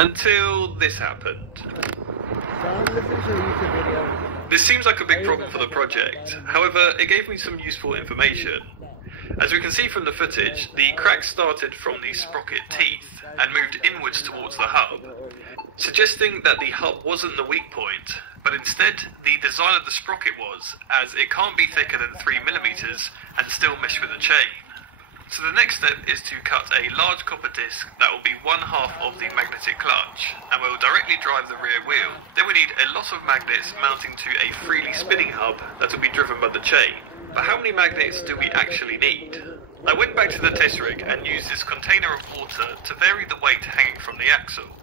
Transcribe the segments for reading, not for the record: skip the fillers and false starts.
Until this happened. This seems like a big problem for the project, however, it gave me some useful information. As we can see from the footage, the crack started from the sprocket teeth and moved inwards towards the hub, suggesting that the hub wasn't the weak point, but instead the design of the sprocket was, as it can't be thicker than 3mm and still mesh with the chain. So the next step is to cut a large copper disc that will be 1/2 of the magnetic clutch and will directly drive the rear wheel. Then we need a lot of magnets mounting to a freely spinning hub that will be driven by the chain. But how many magnets do we actually need? I went back to the test rig and used this container of water to vary the weight hanging from the axle,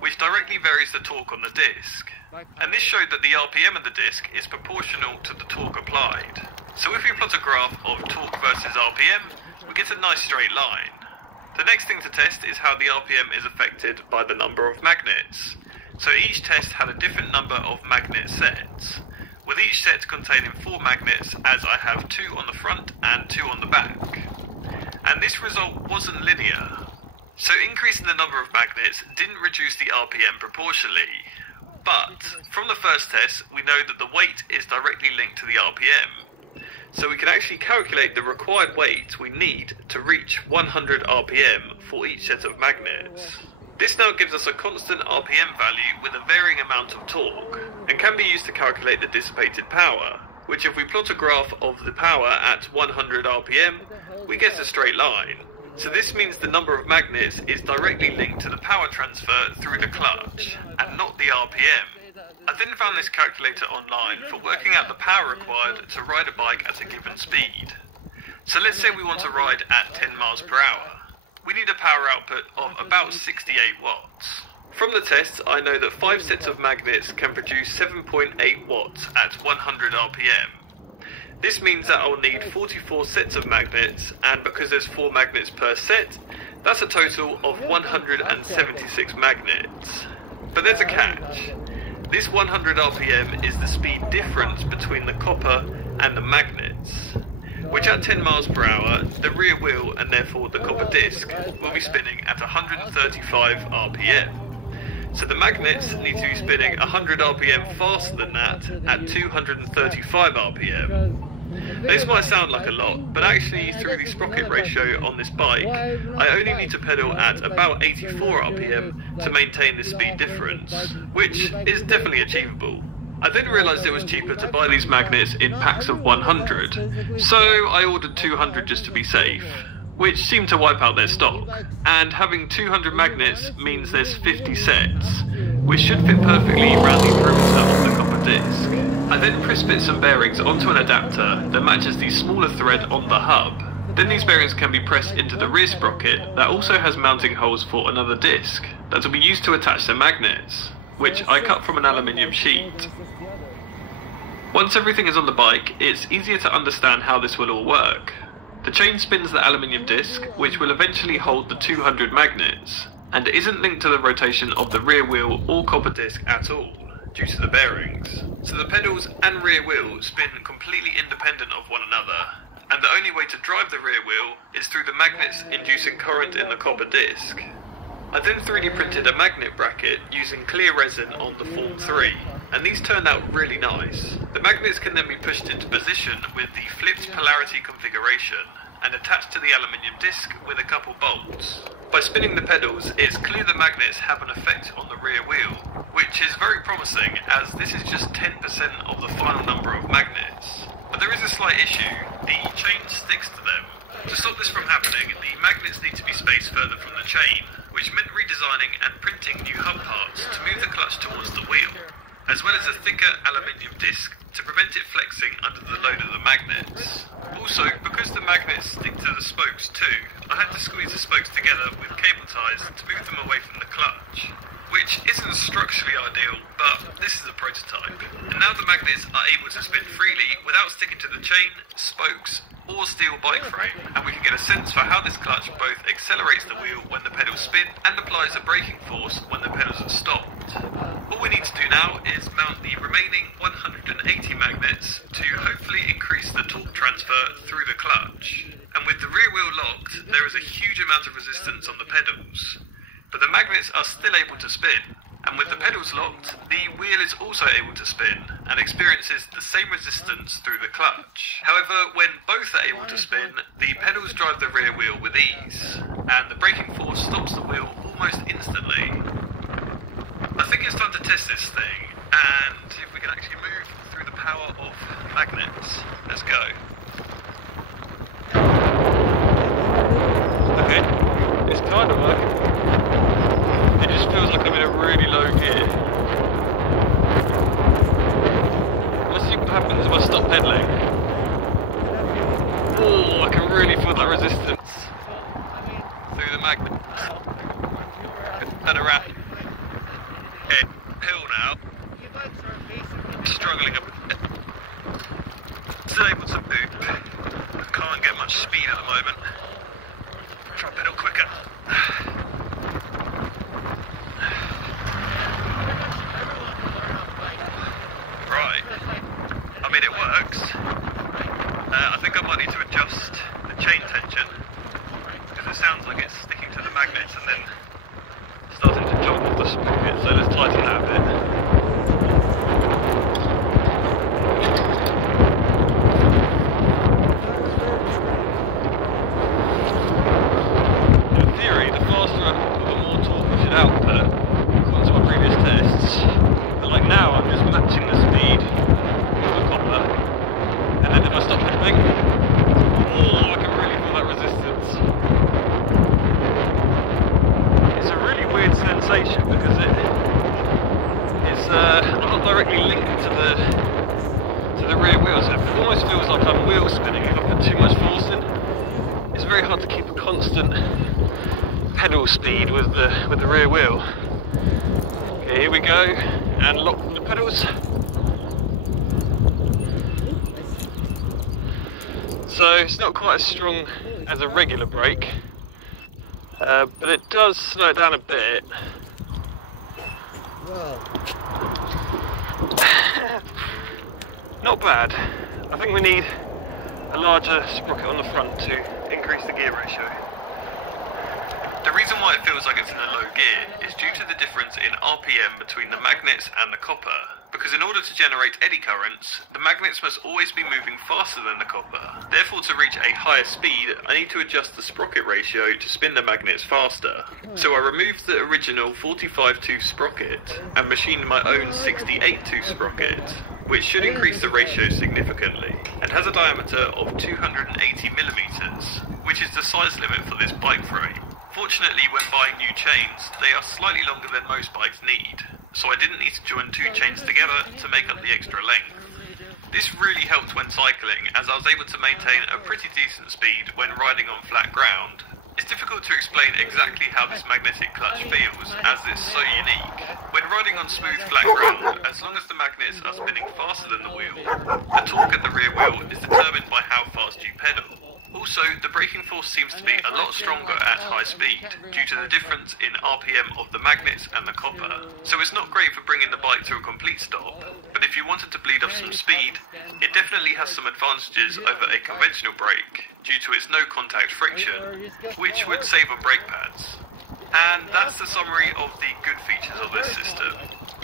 which directly varies the torque on the disc. And this showed that the RPM of the disc is proportional to the torque applied. So if we plot a graph of torque versus RPM, we get a nice straight line. The next thing to test is how the RPM is affected by the number of magnets. So each test had a different number of magnet sets, with each set containing 4 magnets, as I have 2 on the front and 2 on the back. And this result wasn't linear. So increasing the number of magnets didn't reduce the RPM proportionally. But from the first test, we know that the weight is directly linked to the RPM. So we can actually calculate the required weight we need to reach 100 RPM for each set of magnets. This now gives us a constant RPM value with a varying amount of torque, and can be used to calculate the dissipated power, which if we plot a graph of the power at 100 RPM, we get a straight line. So this means the number of magnets is directly linked to the power transfer through the clutch, and not the RPM. I then found this calculator online for working out the power required to ride a bike at a given speed. So let's say we want to ride at 10 miles per hour. We need a power output of about 68 watts. From the tests, I know that 5 sets of magnets can produce 7.8 watts at 100 RPM. This means that I'll need 44 sets of magnets, and because there's 4 magnets per set, that's a total of 176 magnets. But there's a catch. This 100 RPM is the speed difference between the copper and the magnets, which at 10 miles per hour, the rear wheel and therefore the copper disc will be spinning at 135 RPM. So the magnets need to be spinning 100 RPM faster than that at 235 RPM. This might sound like a lot, but actually through the sprocket ratio on this bike, I only need to pedal at about 84 RPM to maintain this speed difference, which is definitely achievable. I then realised it was cheaper to buy these magnets in packs of 100, so I ordered 200 just to be safe, which seemed to wipe out their stock. And having 200 magnets means there's 50 sets, which should fit perfectly around the perimeter of the copper disc. I then press fit some bearings onto an adapter that matches the smaller thread on the hub. Then these bearings can be pressed into the rear sprocket that also has mounting holes for another disc that will be used to attach the magnets, which I cut from an aluminium sheet. Once everything is on the bike, it's easier to understand how this will all work. The chain spins the aluminium disc, which will eventually hold the 200 magnets, and it isn't linked to the rotation of the rear wheel or copper disc at all, due to the bearings. So the pedals and rear wheel spin completely independent of one another, and the only way to drive the rear wheel is through the magnets inducing current in the copper disc. I then 3D printed a magnet bracket using clear resin on the Form 3, and these turned out really nice. The magnets can then be pushed into position with the flipped polarity configuration and attached to the aluminium disc with a couple bolts. By spinning the pedals, it's clear the magnets have an effect on the rear wheel, which is very promising as this is just 10% of the final number of magnets. But there is a slight issue: the chain sticks to them. To stop this from happening, the magnets need to be spaced further from the chain, which meant redesigning and printing new hub parts to move the clutch towards the wheel, as well as a thicker aluminium disc to prevent it flexing under the load of the magnets. Also, because the magnets stick to the spokes too, I had to squeeze the spokes together with cable ties to move them away from the clutch, which isn't structurally ideal, but this is a prototype. And now the magnets are able to spin freely without sticking to the chain, spokes, or steel bike frame, and we can get a sense for how this clutch both accelerates the wheel when the pedals spin and applies a braking force when the pedals are stopped. All we need to do now is mount the remaining 180 magnets to hopefully increase the torque transfer through the clutch. And with the rear wheel locked, there is a huge amount of resistance on the pedals, but the magnets are still able to spin, and with the pedals locked, the wheel is also able to spin and experiences the same resistance through the clutch. However, when both are able to spin, the pedals drive the rear wheel with ease, and the braking force stops the wheel almost instantly. I think it's time to test this thing, and if we can actually move through the power of magnets. Let's go. Okay, it's kind of working. It just feels like I'm in a really low gear. Let's see what happens if I stop pedaling. Oh, I can really feel that resistance through the magnets. Turn around. Okay, hill now. Struggling a bit. Still able to move. I can't get much speed at the moment. Try and pedal quicker. Right. I mean, it works. I think I might need to adjust the chain tension, because it sounds like it's sticking to the magnets and then starting to jump off the sprocket, so let's tighten that a bit. Because it's not directly linked to the rear wheels. It almost feels like I'm wheel spinning if I put too much force in. It's very hard to keep a constant pedal speed with the rear wheel. Okay, here we go, and lock the pedals. So it's not quite as strong as a regular brake, but it does slow it down a bit. Not bad. I think we need a larger sprocket on the front to increase the gear ratio. The reason why it feels like it's in a low gear is due to the difference in RPM between the magnets and the copper. Because in order to generate eddy currents, the magnets must always be moving faster than the copper. Therefore, to reach a higher speed, I need to adjust the sprocket ratio to spin the magnets faster. So I removed the original 45-tooth sprocket and machined my own 68-tooth sprocket, which should increase the ratio significantly, and has a diameter of 280 millimeters, which is the size limit for this bike frame. Fortunately, when buying new chains, they are slightly longer than most bikes need, so I didn't need to join two chains together to make up the extra length. This really helped when cycling, as I was able to maintain a pretty decent speed when riding on flat ground. It's difficult to explain exactly how this magnetic clutch feels, as it's so unique. When riding on smooth flat ground, as long as the magnets are spinning faster than the wheel, the torque at the rear wheel is determined by how fast you pedal. Also, the braking force seems to be a lot stronger at high speed, due to the difference in RPM of the magnets and the copper. So it's not great for bringing the bike to a complete stop, but if you wanted to bleed off some speed, it definitely has some advantages over a conventional brake, due to its no contact friction, which would save on brake pads. And that's the summary of the good features of this system.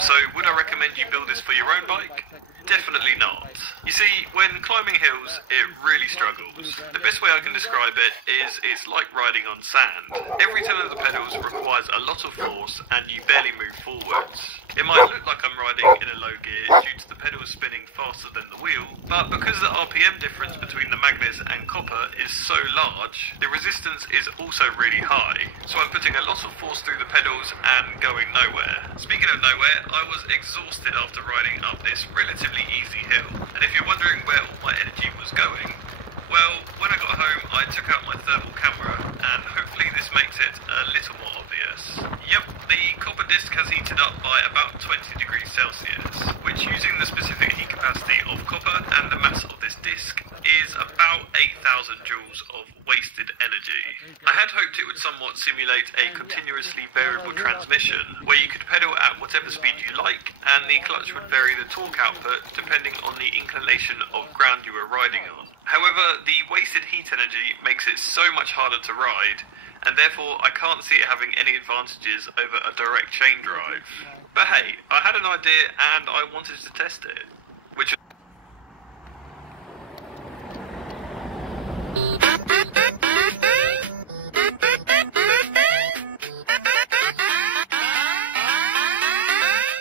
So would I recommend you build this for your own bike? Definitely not. You see, when climbing hills, it really struggles. The best way I can describe it is it's like riding on sand. Every turn of the pedals requires a lot of force and you barely move forwards. It might look like I'm riding in a low gear due to the pedals spinning faster than the wheel, but because the RPM difference between the magnets and copper is so large, the resistance is also really high, so I'm putting a lot of force through the pedals and going nowhere. Speaking of nowhere, I was exhausted after riding up this relatively easy hill, and if you're wondering where all my energy was going, well, when I got home I took out my thermal camera, and hopefully this makes it a little more obvious. Yep, the copper disc has heated up by about 20 degrees Celsius, which using the specific heat capacity of copper and the mass of this disc is about 8,000 joules of wasted energy. I had hoped it would somewhat simulate a continuously variable transmission, where you could pedal at whatever speed you like, and the clutch would vary the torque output depending on the inclination of ground you were riding on. However, the wasted heat energy makes it so much harder to ride, and therefore I can't see it having any advantages over a direct chain drive. But hey, I had an idea and I wanted to test it, which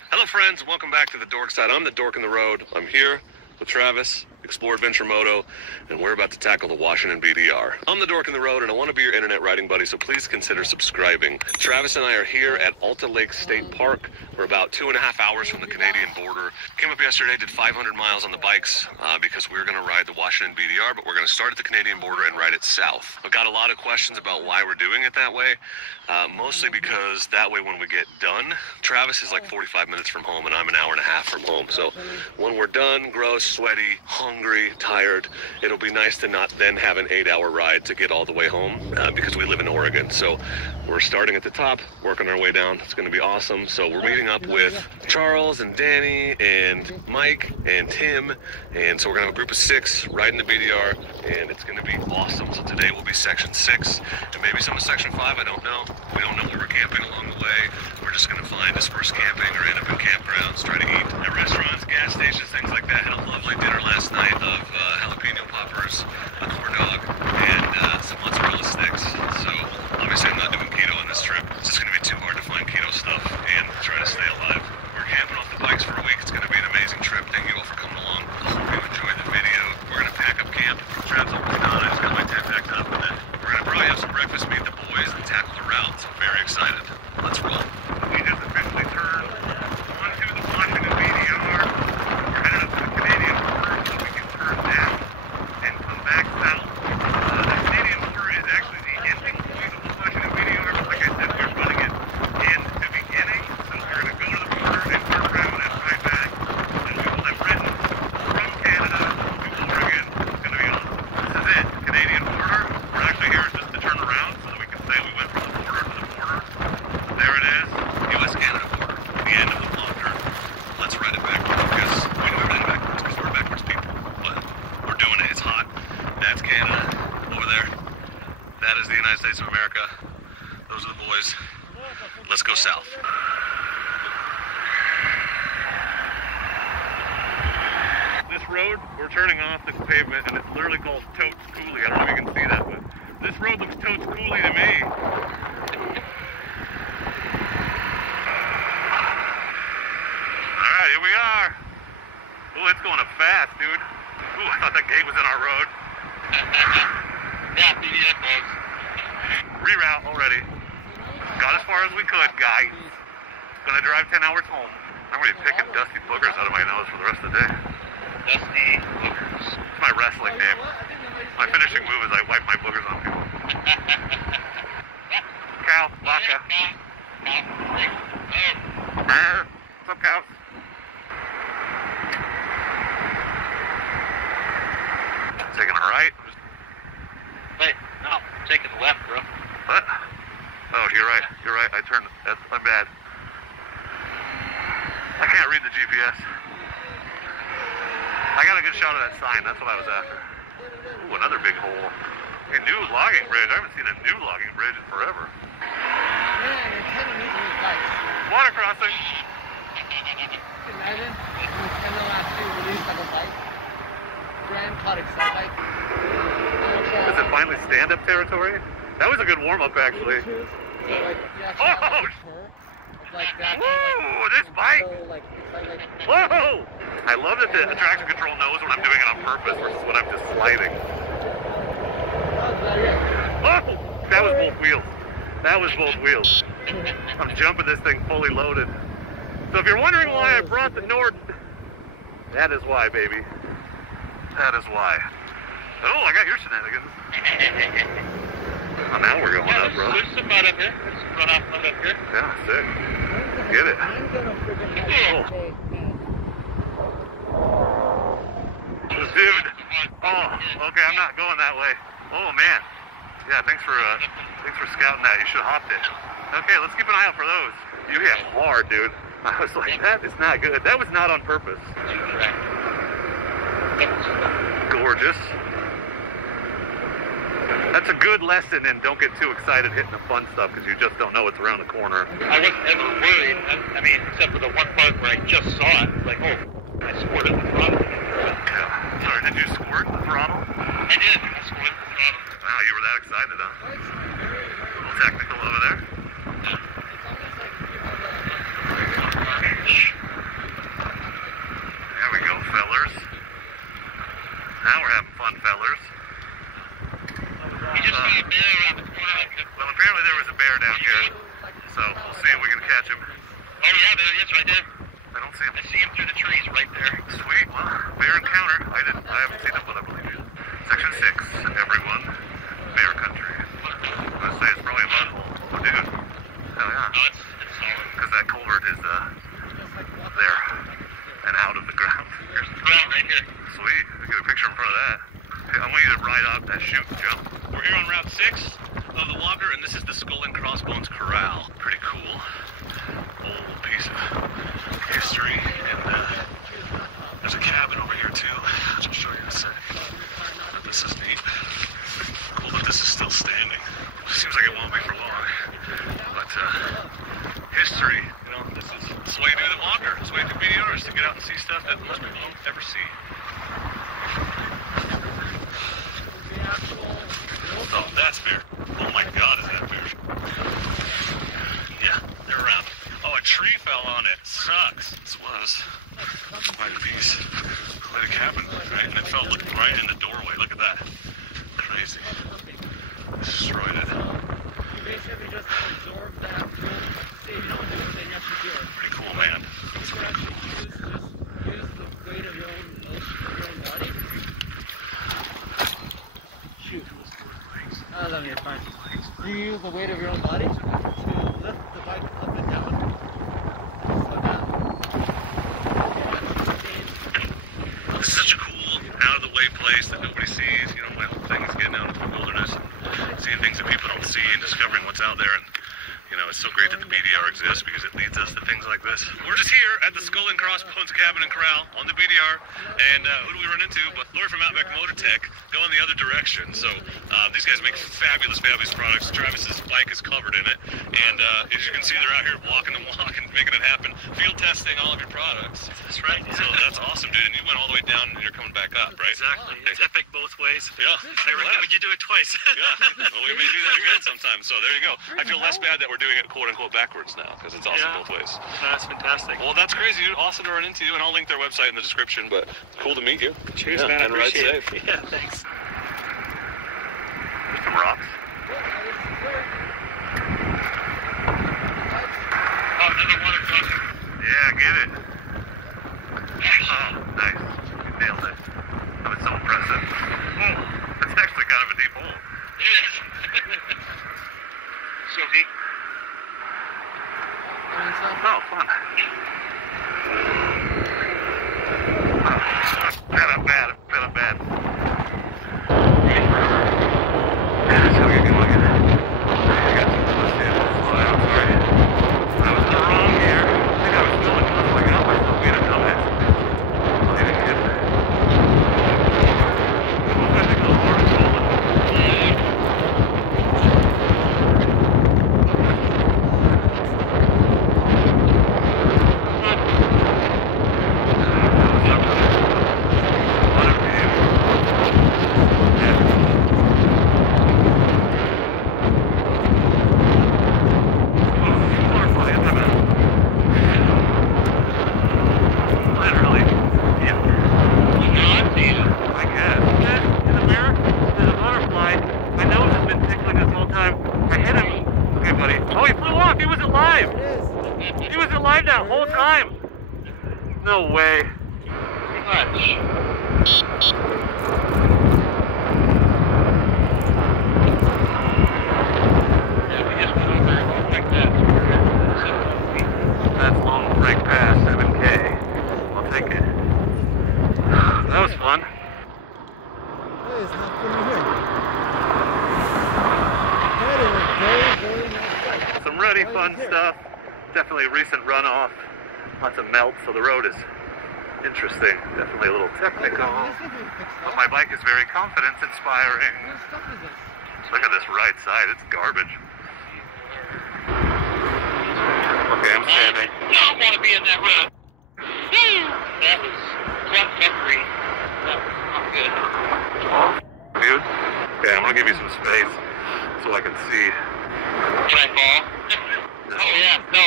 Hello friends, welcome back to the Dork Side. I'm the Dork in the Road. I'm here with Travis, Explore Adventure Moto, and we're about to tackle the Washington BDR. I'm the Dork in the Road, and I want to be your internet riding buddy, so please consider subscribing. Travis and I are here at Alta Lake State Park. We're about 2.5 hours from the Canadian border. Came up yesterday, did 500 miles on the bikes because we were going to ride the Washington BDR, but we're going to start at the Canadian border and ride it south. I've got a lot of questions about why we're doing it that way, mostly because that way when we get done, Travis is like 45 minutes from home, and I'm an hour and a half from home. So when we're done, gross, sweaty, hungry, tired, it'll be nice to not then have an 8-hour ride to get all the way home because we live in Oregon. So we're starting at the top, working our way down. It's going to be awesome. So we're meeting up with Charles and Danny and Mike and Tim, and so we're going to have a group of 6 riding the BDR, and it's going to be awesome. So today will be section 6 and maybe some of section 5. I don't know. We don't know where we're camping along the way. We're just going to find dispersed camping or end up in campgrounds, try to eat at restaurants, gas stations, things like that. Had a lovely dinner last night of jalapeno poppers, a corn dog, and some mozzarella sticks. So obviously I'm not doing keto on this trip. It's just going to be too hard to find keto stuff and try to stay alive. We're camping off the bikes for a week. It's going to be an amazing trip. Thank you all for coming along. I hope you enjoyed the video. We're going to pack up camp. Travis almost done. I just got my tent packed up, and then we're going to probably have some breakfast, meet the boys, and tackle the route. So I'm very excited. Let's roll. We just officially turned onto the Washington BDR. We're headed up to the Canadian border so we can turn down and come back south. The Canadian border is actually the ending point of the Washington BDR, but like I said, we're running it in the beginning. So we're going to go to the border and turn around and ride back. And we will have ridden from Canada to Oregon. It's going to be awesome. This is it, Canadian border. We're actually here just to turn around so that we can say we went from the border to the border. There it is, U.S.-Canada border, the end of the long turn. Let's ride it backwards because we know we're riding backwards because we're backwards people. But we're doing it, it's hot. That's Canada over there. That is the United States of America. Those are the boys. Let's go south. This road, we're turning off the pavement, and it's literally called Totes Coulee. I don't know if you can see that, but this road looks Totes Coulee to me. Alright, here we are. Ooh, it's going up fast, dude. Ooh, I thought that gate was in our road. Yeah, PDF folks. Reroute already. Got as far as we could, guys. Gonna drive 10 hours home. I'm already picking dusty boogers out of my nose for the rest of the day. Dusty boogers. It's my wrestling name. My finishing move is I wipe my boogers on people. Cow, vodka. What's up, cows? Taking a right? Wait, no, I'm taking the left, bro. What? Oh, you're right. You're right. I turned. That's my bad. I can't read the GPS. I got a good shot of that sign. That's what I was after. Ooh, another big hole. A new logging bridge. I haven't seen a new logging bridge in forever. Water crossing. Imagine if we spend the last few released like a bike. Grand Codex, that bike. Is it finally stand-up territory? That was a good warm-up, actually. So, like, you actually Oh! have like a tour of, like, that, Woo! This bike! so, like, it's like, Whoa! I love that the traction control knows when I'm doing it on purpose versus when I'm just sliding. Oh! That was both wheels. That was both wheels. I'm jumping this thing fully loaded. So if you're wondering why I brought the Nord, that is why, baby. That is why. Oh, I got your shenanigans. Oh, now we're going up, bro. There's some mud up here. There's some runoff mud up here. Yeah, sick. Get it. Oh. Dude. Oh, okay, I'm not going that way. Oh, man. Yeah, thanks for scouting that. You should have hopped it. Okay, let's keep an eye out for those. You hit hard, dude. I was like, that is not good. That was not on purpose. Gorgeous. That's a good lesson, and don't get too excited hitting the fun stuff because you just don't know what's around the corner. I wasn't ever worried. I mean, except for the one part where I just saw it. Like, oh, I squirted the throttle. Yeah. Sorry, did you squirt the throttle? I did. I squirted the throttle. Wow, you were that excited, huh? A little technical over there. There we go, fellers. Now we're having fun, fellers. You just see a bear around the corner. Well, apparently there was a bear down here, so we'll see if we can catch him. Oh, yeah, there he is right there. I don't see him. I see him through the trees right there. Sweet. Well, bear encounter. I haven't seen him, but I believe you. Section 6, everyone. Bear country. I'm gonna say it's probably a mud hole. Oh, dude. Hell yeah. No, it's solid. Because that culvert is there and out of the ground. There's the ground right here. Sweet. I get a picture in front of that. Okay, I want you to ride out that chute and jump. We're here on Route 6 of the Walker, and this is the Skull and Crossbones Corral. Pretty cool. Old piece of history, and there's a cabin over here too, which I'll show you in a sec. But this is neat. Cool that this is still standing. Seems like it won't be for long. But history, you know, this is the way to do the Walker. This way to do BDRs, to get out and see stuff that most people don't ever see. Oh, that's bear. Oh my God, is that bear? Yeah, they're around. Oh, a tree fell on it. Sucks. This was quite a piece. Quite a cabin, right? And it fell right in the doorway. Look at that. Crazy. Destroyed it. Basically just absorb that fuel, so you don't do anything, you have to do it. Pretty cool, man. That's pretty cool. Use the weight of your own body. Shoot. Oh, that'll be fine. You use the weight of your own body to lift the bike up and down. Slow down. This is such a cool, out-of-the-way place that nobody sees. You know, my whole thing is getting out into the wilderness and seeing things that people don't see and discovering what's out there. And, you know, it's so great that the BDR exists because it leads us to things like this. We're just here at the Skull and Crossbones Cabin and Corral on the BDR. And who do we run into? But Lori from Outback Motor Tech going the other direction. So these guys make fabulous products. Travis's bike is covered in it. And as you can see, they're out here walking the walk and making it happen. Field testing all of your products. That's right. So that's awesome, dude. And you went all the way down and you're coming back up, right? Exactly. It's epic both ways. Yeah. They recommend you do it twice. Yeah. Well, we may do that again sometime. So there you go. I feel less bad that we're doing it quote-unquote backwards now because it's awesome both ways. That's fantastic. Well, that's crazy, dude. Awesome to run into you, and I'll link their website in the description, but cool to meet you. Cheers, man. I And ride appreciate safe. it. Yeah, thanks. There's some rocks. Oh, another water crossing. Yeah, get it. Oh, nice. You nailed it. That was so impressive. Oh, that's actually kind of a deep hole. Yes. So deep. Oh, fun. Bad. Yeah, so you can look at it. I got too close to it. I'm sorry. I was in the wrong gear. I think I was still looking up. I still being a dumbass. Didn't get there. I think the Lord is holding. He was alive that whole time. No way. That's Long Break Pass, 7K. I'll take it. That was fun. Hey, it's not funny here. That is very nice. Some ruddy fun stuff. Definitely a recent runoff. Lots of melt, so the road is interesting. Definitely a little technical. But my bike is very confidence inspiring. What stuff is this? Look at this right side, it's garbage. Okay, I'm standing. I don't want to be in that road. That was quite memory. That was not good. Dude? Okay, I'm gonna give you some space so I can see. Can I fall? Oh yeah, no,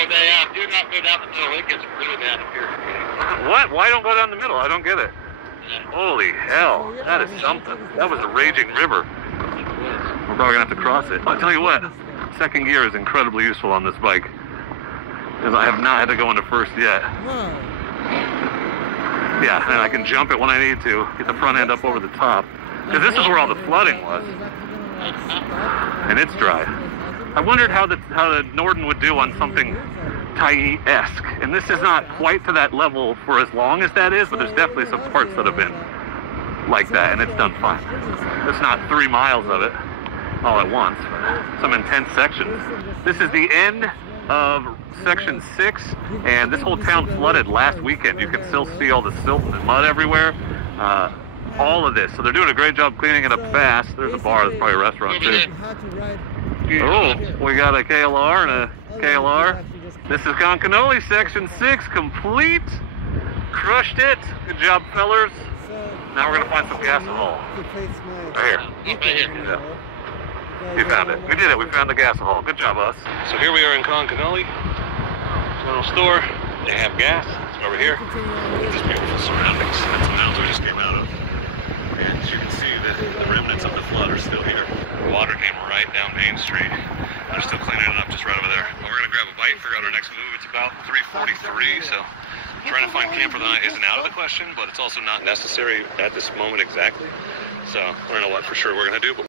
do not go down the middle. It gets really bad up here. What? Why don't go down the middle? I don't get it. Holy hell, that is something. That was a raging river. We're probably gonna have to cross it. I'll tell you what, second gear is incredibly useful on this bike, because I have not had to go into first yet. Yeah, and I can jump it when I need to, get the front end up over the top. Because this is where all the flooding was. And it's dry. I wondered how the Norden would do on something Tyee-esque. And this is not quite to that level for as long as that is, but there's definitely some parts that have been like that, and it's done fine. It's not 3 miles of it all at once. Some intense sections. This is the end of section 6, and this whole town flooded last weekend. You can still see all the silt and mud everywhere. All of this. So they're doing a great job cleaning it up fast. There's a bar, there's probably a restaurant too. Oh, we got a KLR and a KLR. This is Concanoli, section 6, complete. Crushed it. Good job, fellers. Now we're gonna find some gas in the hole. Right here. Yeah. We found it. We did it. We found the gas hole. Good job, us. So here we are in Concanoli. Little store. They have gas. It's over here. Just beautiful surroundings. That's the mountains we just came out of. And as you can see, the remnants of the flood are still here. The water came right down Main Street. They're still cleaning it up just right over there. Well, we're gonna grab a bite and figure out our next move. It's about 3:43, so trying to find camp for the night isn't out of the question, but it's also not necessary at this moment exactly. So I don't know what for sure we're gonna do. But